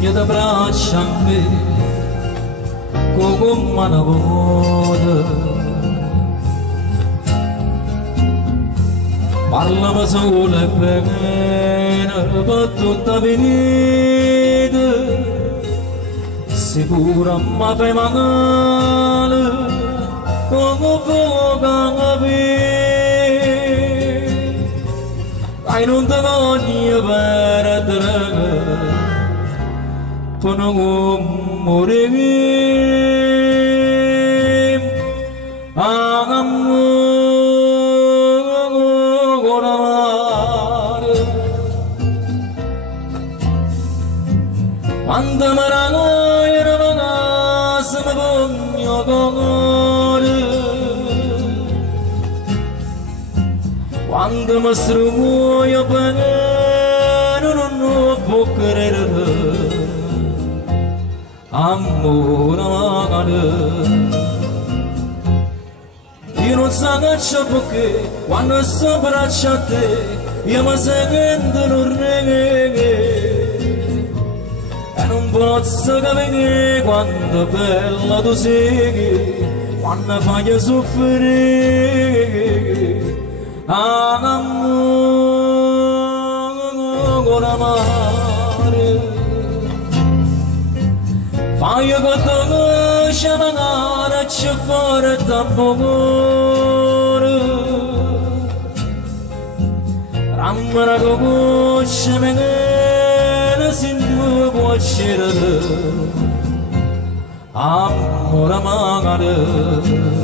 Legno da braccia a me, come una voce. Parlami solo e bene per tutta la vita, sicura ma fai male, come fuoco a me. Dai non ti voglio perdere, tu non morire, quando mi ragoglio ragazzi mi voglio cuore, quando mi strumoio bene non può credere, amore magari. Io non so che c'è perché quando sto braccia a te io mi sento non reghe. Non posso capire quanto bella tu sei, quando fai soffrire, amore amare. Fai che tu conosci magari c'è fuori d'amore, rammara che conosci magari si può scegliere, amore magari.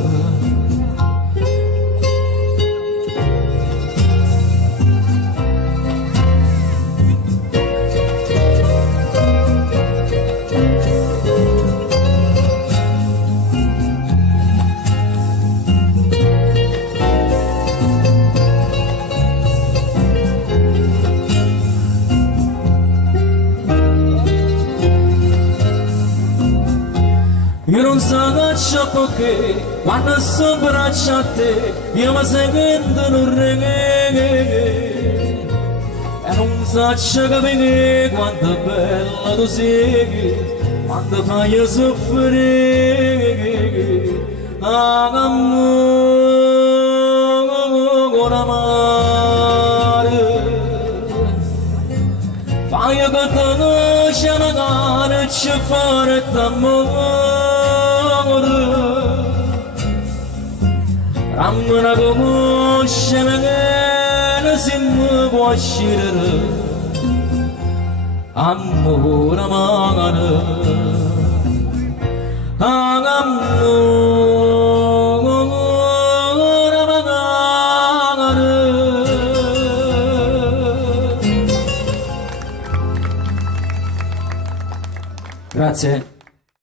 Io non so che c'è perché quando sto braccia a te io mi sento non reghe. E non so capire quanto bella tu sei, quando fai soffrire, amore amare. Fai che tu conosci magari c'è fuori d'amore, rammana che conosci magari si può scegliere, amore magari, amore magari. Grazie.